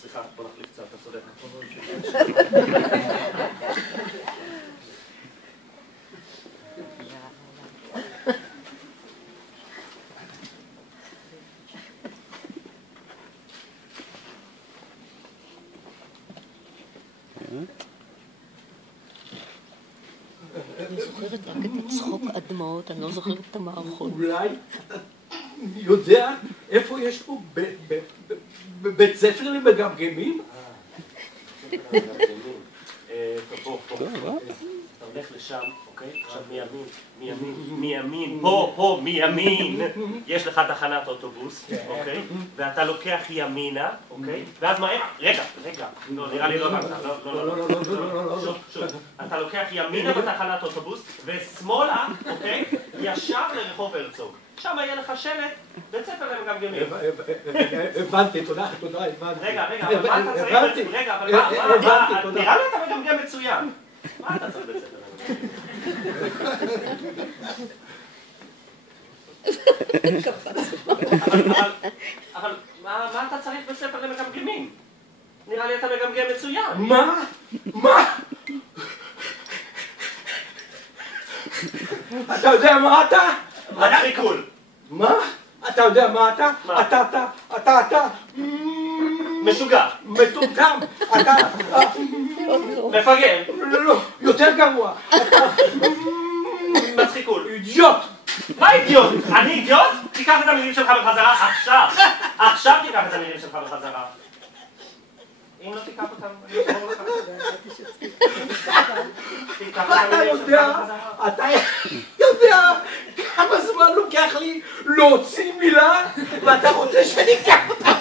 סליחה, בוא נחליף קצת, אתה צודק. אני זוכרת רק את הצחוק הדמעות, אני לא זוכרת את המערכות. אולי אתה יודע איפה יש פה בית ספר למגמגמים? טוב, פה. אתה הולך לשם, אוקיי? עכשיו מימין, פה, מימין. יש לך תחנת אוטובוס, אוקיי? ואתה לוקח ימינה, אוקיי? ואז מהר, רגע. לא, נראה לי לא הבנת. לא. שוב. אתה לוקח ימינה בתחנת אוטובוס, ושמאלה, אוקיי? ישר לרחוב הרצוג. שם יהיה לך שלט, בית ספר למגמגמים. הבנתי, תודה, הבנתי. רגע, אבל מה אתה צריך? רגע, אבל מה? נראה לי אתה מגמגם מצוין. מה אתה צריך בית ספר למגמגמים? אבל מה אתה צריך בית ספר למגמגמים? נראה לי אתה מגמגם מצוין. מה? אתה יודע מה אתה? מצחיקול. מה? אתה יודע מה אתה? אתה משוגע. מטומטם. אתה מפגר. לא, יותר גרוע. מצחיקול. אידיוט. מה אידיוט? אני אידיוט? תיקח את המילים שלך בחזרה עכשיו תיקח את המילים שלך בחזרה. אם לא תיקח אותם, אני אשמור לך. אתה יודע כמה זמן לוקח לי להוציא מילה ואתה רוצה שאני אקח אותה?